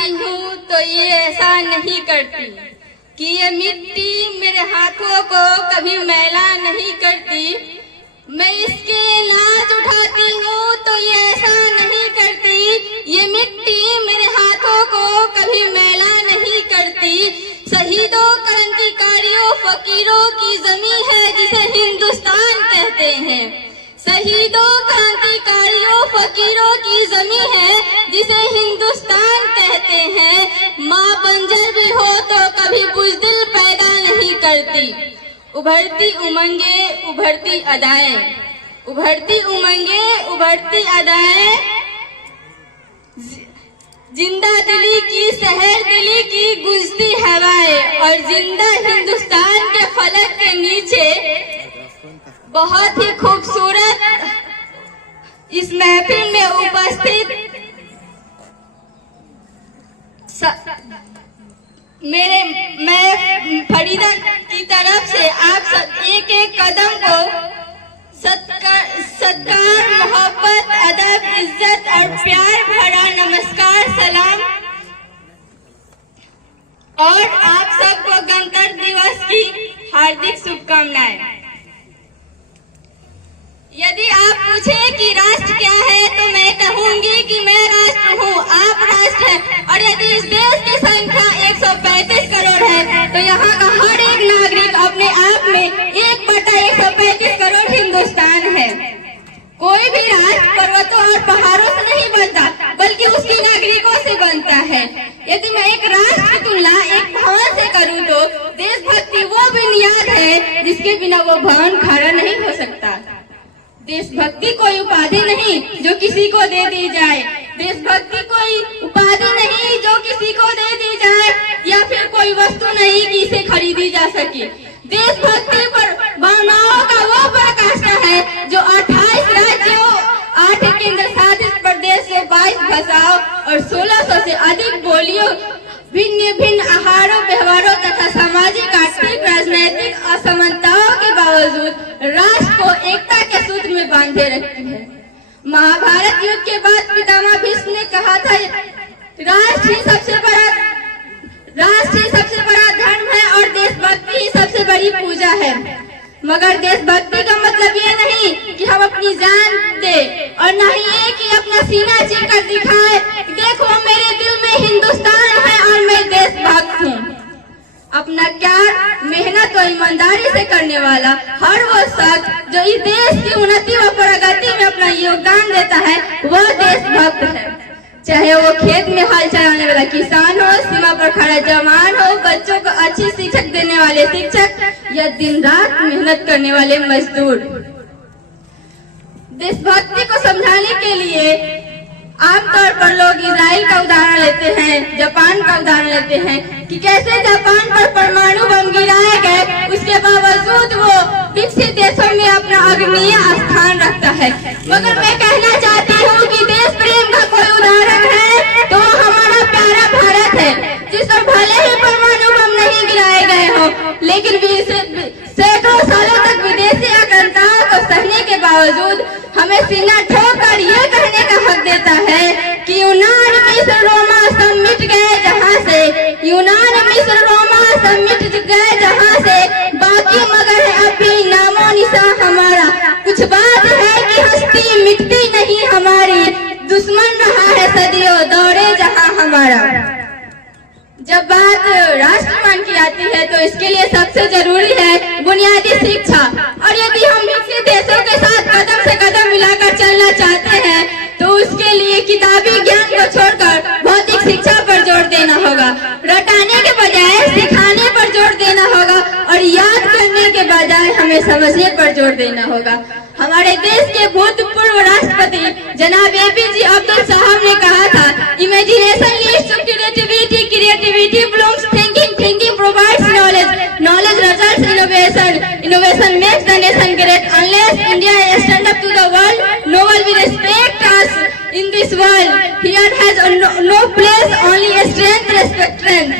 उठाती हूँ तो ये ऐसा नहीं करती कि ये मिट्टी मेरे हाथों को कभी मैला नहीं करती। मैं इसके लाज उठाती हूँ तो ये ऐसा नहीं करती, ये मिट्टी मेरे हाथों को कभी मैला नहीं करती। शहीदों, क्रांतिकारियों, फकीरों की जमीन है जिसे हिंदुस्तान कहते हैं। शहीदों, क्रांतिकारियों, फकीरों की जमीन है जिसे हिंदुस्तान कहते हैं। माँ बंजर भी हो तो कभी बुज़दिल पैदा नहीं करती। उभरती उमंगे, उभरती अदाएं, उभरती उमंगे, उभरती अदाएं, जिंदा दिली की, शहर दिली की गुजती हवाएं, और जिंदा हिंदुस्तान के फलक के नीचे बहुत ही खूबसूरत इस महफिल में उपस्थित मैं फरीदा की तरफ से आप सब एक एक कदम को सत्कार, मोहब्बत, अदब, इज्जत और प्यार भरा नमस्कार, सलाम, और आप सबको गणतंत्र दिवस की हार्दिक शुभकामनाएं। यदि आप पूछे कि राष्ट्र क्या है तो मैं कहूंगी कि मैं राष्ट्र हूँ, आप राष्ट्र हैं। और यदि इस देश की संख्या 135 करोड़ है तो यहाँ का हर एक नागरिक अपने आप में 1/135 करोड़ हिंदुस्तान है। कोई भी राष्ट्र पर्वतों और पहाड़ों से नहीं बनता बल्कि उसके नागरिकों से बनता है। यदि मैं एक राष्ट्र की तुलना एक भवन से करूँ तो देशभक्ति वो बुनियाद है जिसके बिना वो भवन खड़ा नहीं हो सकता। देशभक्ति कोई उपाधि नहीं जो किसी को दे दी जाए, देशभक्ति कोई उपाधि नहीं जो किसी को दे दी जाए, या फिर कोई वस्तु नहीं कि इसे खरीदी जा सके। देशभक्ति पर भावनाओं का वो प्रकाशा है जो 28 राज्यों, 8 केंद्र शासित प्रदेश से 22 भाषाओं और 1600 से अधिक बोलियों, भिन्न भिन्न आहारों, व्यवहारों तथा सामाजिक, आर्थिक, राजनैतिक असमानताओं के बावजूद राष्ट्र को एकता के सूत्र में बांधे रखती है। महाभारत युद्ध के बाद पितामह भीष्म ने कहा था, राष्ट्र ही सबसे बड़ा धर्म है और देशभक्ति ही सबसे बड़ी पूजा है। मगर देशभक्ति का मतलब ये नहीं कि हम अपनी जान दे, और न ही ये कि अपना सीना चीर कर दिखाए, देखो मेरे दिल में हिंदुस्तान है और मैं देशभक्त हूँ। अपना प्यार, मेहनत और ईमानदारी से करने वाला हर वो शख्स जो इस देश की उन्नति व प्रगति में अपना योगदान देता है वह देशभक्त है। चाहे वो खेत में हल चलाने वाला किसान हो, सीमा पर खड़ा जवान हो, बच्चों को अच्छी शिक्षा देने वाले शिक्षक, या दिन रात मेहनत करने वाले मजदूर। देशभक्ति को समझाने के लिए आमतौर पर लोग इजराइल का उदाहरण लेते हैं, जापान का उदाहरण लेते हैं कि कैसे जापान पर परमाणु बम गिराए गए, उसके बावजूद वो विकसित देशों में अपना अग्रणीय स्थान रखता है। मगर मैं कहना चाहती हूँ कि देश प्रेम का कोई उदाहरण है तो हमारा प्यारा भारत है, जिस पर भले ही परमाणु बम नहीं गिराए गए हो, लेकिन सैकड़ों सालों तक विदेशी आक्रामकताओं को सहने के बावजूद हमें सीना ठोकर ये कहने का हक देता है कि यूनान, मिस्र, रोमा सब मिट गए जहाँ से, यूनान, मिस्र, रोमा सब मिट गए जहाँ से, बाकी मगर है अब भी नामो निशान हमारा। कुछ बात है कि हस्ती मिटती नहीं हमारी, दुश्मन रहा है सदियों दौड़े जहाँ हमारा। जब बात राष्ट्रमान की आती है तो इसके लिए सबसे जरूरी है बुनियादी शिक्षा, और यदि हम विकसित देशों के साथ कदम से कदम मिलाकर चलना चाहते हैं तो उसके लिए किताबी ज्ञान को छोड़कर भौतिक शिक्षा पर जोर देना होगा। रटाने के बजाय सिखाने पर जोर देना होगा और याद करने के बजाय हमें समझने पर जोर देना होगा। हमारे देश के भूतपूर्व राष्ट्रपति जनाब APJ अब्दुल साहब ने कहा था, imagination leads to creativity, creativity blooms thinking, thinking provides knowledge, knowledge results innovation, innovation makes the nation great. Unless India stand up to the world, no one will respect us in this world. Here has no place, only strength respect strength.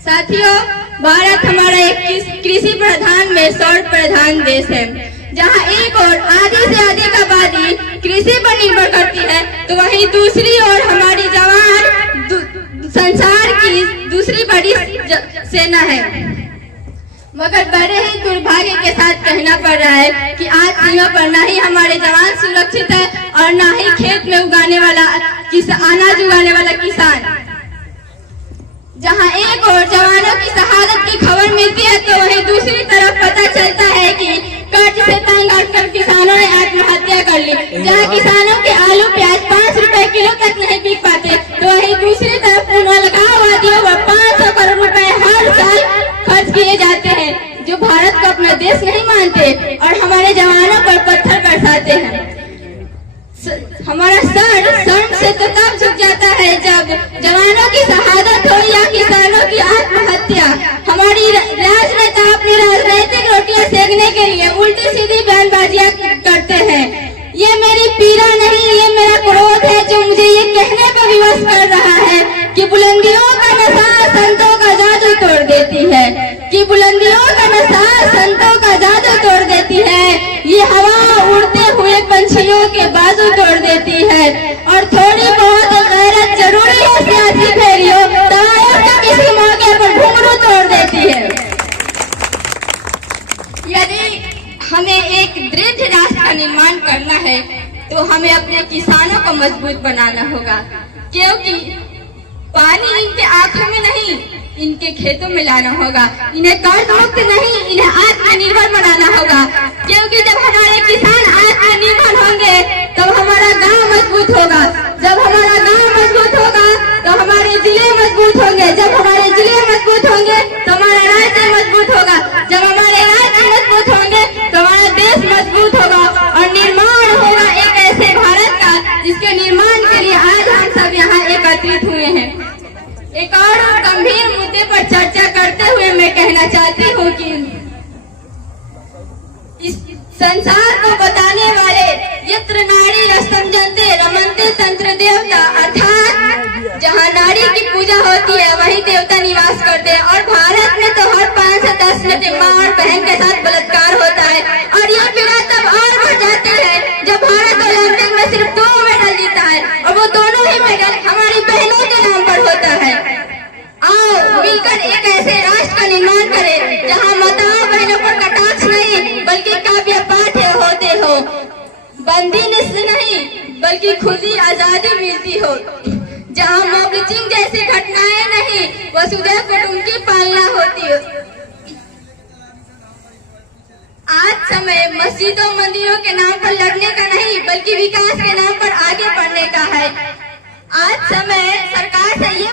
साथियों, भारत हमारा एक कृषि प्रधान में सौर प्रधान देश है, जहाँ एक और आधी से अधिक आबादी कृषि पर निर्भर करती है तो वहीं दूसरी ओर हमारी जवान संसार की दूसरी बड़ी सेना है, मगर बड़े ही दुर्भाग्य के साथ कहना पड़ रहा है कि आज सीमा पर न ही हमारे जवान सुरक्षित है और न ही खेत में उगाने वाला अनाज उगाने वाला किसान। जहां एक और जवानों की शहादत की खबर मिलती है तो वहीं दूसरी तरफ पता चलता है कि कर्ज से तंग आकर किसानों ने आत्महत्या कर ली। जहां किसानों के आलू प्याज 5 रुपए किलो तक नहीं बिक पाते तो वहीं दूसरी तरफ अलगाववादियों पर 500 करोड़ रुपए हर साल खर्च किए जाते हैं, जो भारत को अपना देश नहीं मानते और हमारे जवानों पर पत्थर बरसाते हैं। हमारा सर से तो तब झुक जाता है जब जवानों की शहादत हो या किसानों की आत्महत्या। हमारी राजनेता अपनी राजनीतिक रोटियां सेकने के लिए उल्टी सीधी बयानबाजियां करते हैं। ये मेरी पीड़ा नहीं, ये मेरा क्रोध है जो मुझे ये कहने पर विवश कर रहा है कि बुलंदियों का नशा संतों का जादू तोड़ देती है, कि बुलंदियों का नशा संतों का जादू तोड़ देती है। ये हवा उड़ते हुए पंछियों के बाजू तोड़ देती है और थोड़ी बहुत गैरत जरूरी है सियासी फेरियों, तवायफ का किसी मौके पर घुंघरू तोड़ देती है। यदि हमें एक दृढ़ राष्ट्र का निर्माण करना है तो हमें अपने किसानों को मजबूत बनाना होगा, क्योंकि पानी इनके आंखों में नहीं इनके खेतों में लाना होगा। इन्हें कर्ज मुक्त नहीं, इन्हें आत्मनिर्भर बनाना होगा, क्योंकि जब हमारे किसान आत्मनिर्भर होंगे तब हमारा गांव मजबूत होगा। जब हमारा गांव मजबूत होगा तो हमारे जिले मजबूत होंगे। जब हमारे जिले मजबूत होंगे तो हमारा राज्य मजबूत होगा। जब हमारे राज्य मजबूत होंगे तो हमारा देश मजबूत होगा और निर्माण होगा एक ऐसे भारत का जिसके निर्माण के लिए आज हम सब यहाँ एकत्रित हुए हैं। एक और गंभीर मुद्दे पर चर्चा करते हुए मैं कहना चाहती हूँ कि इस संसार को बताने वाले यत्र नारी समझते रमनते तंत्र देवता, अर्थात जहाँ नारी की पूजा होती है वहीं देवता निवास करते हैं। और भारत में तो हर 5 से 10 मिनट माँ और बहन के साथ बलात्कार होता है और ये पीड़ा तब और बढ़ जाती है जब भारत ओलंपिक में सिर्फ 2 मेडल जीता है और वो दोनों ही मेडल हमारी बहनों के नाम पर होता है। आओ मिलकर एक ऐसे राष्ट्र का निर्माण करें जहाँ माताओं बहनों पर कटाक्ष नहीं बल्कि काव्य पाठ होते हो, बंदी निश्चित नहीं बल्कि खुली आजादी मिलती हो, जहाँ मोबलिचिंग जैसी घटनाएं नहीं वसुधैव कुटुंब की पालना होती हो। आज समय मस्जिदों मंदिरों के नाम पर लड़ने का नहीं बल्कि विकास के नाम पर आगे बढ़ने का है। आज समय सरकार से ये